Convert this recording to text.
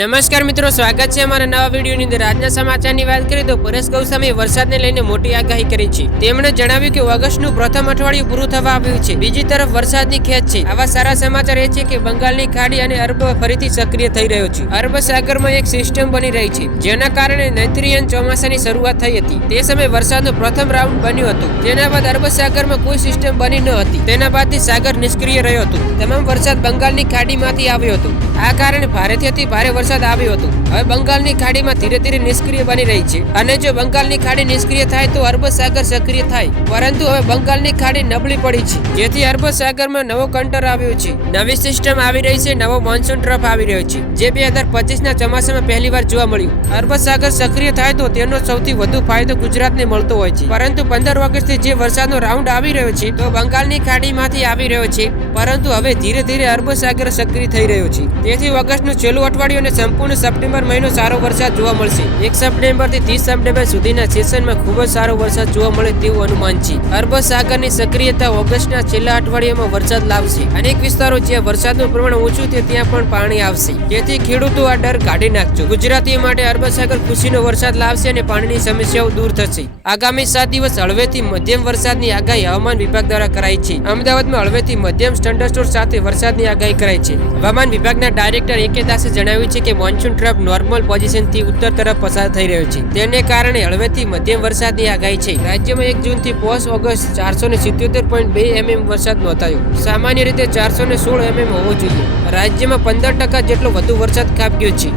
નમસ્કાર મિત્રો, સ્વાગત છે અમારા નવા વિડીયોની અંદર। આજના સમાચારની વાત કરીએ તો પરેશ ગૌસ્વામીએ વરસાદને લઈને મોટી આગાહી કરી છે। તેમણે જણાવ્યું કે ઓગસ્ટનું પ્રથમ અઠવાડિયું પૂરું થવા આવ્યું છે। બીજી તરફ વરસાદની ખેંચ છે। આવા સારા સમાચાર એ છે કે બંગાળની ખાડી અને અરબ ફરીથી સક્રિય થઈ રહ્યો છે। અરબ સાગરમાં એક સિસ્ટમ બની રહી છે, જેના કારણે નૈઋત્યન ચોમાસાની શરૂઆત થઈ હતી। તે સમયે વરસાદનો પ્રથમ રાઉન્ડ બન્યો હતો। તેના બાદ અરબ સાગરમાં કોઈ સિસ્ટમ બની ન હતી। તેના બાદથી સાગર નિષ્ક્રિય રહ્યો હતો। તમામ વરસાદ બંગાળની ખાડીમાંથી આવ્યો હતો। આ કારણે ભારેથી અતિ ભારે વરસાદ આવ્યો હતો। હવે બંગાળની ખાડીમાં ધીરે ધીરે નિષ્ક્રિય બની રહી છે, અને જો બંગાળની ખાડી નિષ્ક્રિય થાય તો અરબ સાગર સક્રિય થાય, પરંતુ હવે બંગાળની ખાડી નબળી પડી છે, જેથી અરબ સાગરમાં નવો કંટર આવ્યો છે। નવી સિસ્ટમ આવી રહી છે। નવો મોન્સૂન ટ્રફ આવી રહ્યો છે, જે 2025ના ચોમાસામાં પહેલીવાર જોવા મળ્યું। અરબ સાગર સક્રિય થાય તો તેનો સૌથી વધુ ફાયદો ગુજરાતને મળતો હોય છે, પરંતુ 15 ઓગસ્ટથી જે વરસાદનો રાઉન્ડ આવી રહ્યો છે તો બંગાળની ખાડીમાંથી આવી રહ્યો છે, પરંતુ હવે ધીરે ધીરે અરબ સાગર સક્રિય થઈ રહ્યો છે। તેથી ઓગસ્ટનું છેલ્લું અઠવાડિયું અને સંપૂર્ણ સપ્ટેમ્બર મહિનો સારો વરસાદ જોવા મળશે। 1 સપ્ટેમ્બરથી 30 સપ્ટેમ્બર સુધીના સેશનમાં ખૂબ જ સારો વરસાદ જોવા મળે તેવું અનુમાન છે। અરબ સાગરની સક્રિયતા ઓગસ્ટના છેલ્લા અઠવાડિયામાં વરસાદ લાવશે। અનેક વિસ્તારો જ્યાં વરસાદનું પ્રમાણ ઓછું છે ત્યાં પણ પાણી આવશે, જેથી ખેડૂતો આ ડર કાઢી નાખજો। ગુજરાતીઓ માટે અરબ સાગર ખુશીનો વરસાદ લાવશે અને પાણીની સમસ્યાઓ દૂર થશે। આગામી 7 દિવસ હળવેથી મધ્યમ વરસાદની આગાહી હવામાન વિભાગ દ્વારા કરાઈ છે। અમદાવાદમાં હળવેથી મધ્યમ થંડરસ્ટોર્મ સાથે વરસાદની આગાહી કરાઈ છે। હવામાન વિભાગના ડાયરેક્ટર એ.કે. દાસે જણાવ્યું છે કે મોન્સૂન ટ્રફ નોર્મલ પોઝિશનથી ઉત્તર તરફ પસાર થઈ રહ્યો છે, તેને કારણે હળવેથી મધ્યમ વરસાદની આગાહી છે। રાજ્યમાં 1 જૂનથી 5 ઓગસ્ટ 477.2 mm વરસાદ નોંધાયો। સામાન્ય રીતે 416 mm હોવો જોઈએ। રાજ્યમાં 15% જેટલો વધુ વરસાદ ખાબક્યો છે।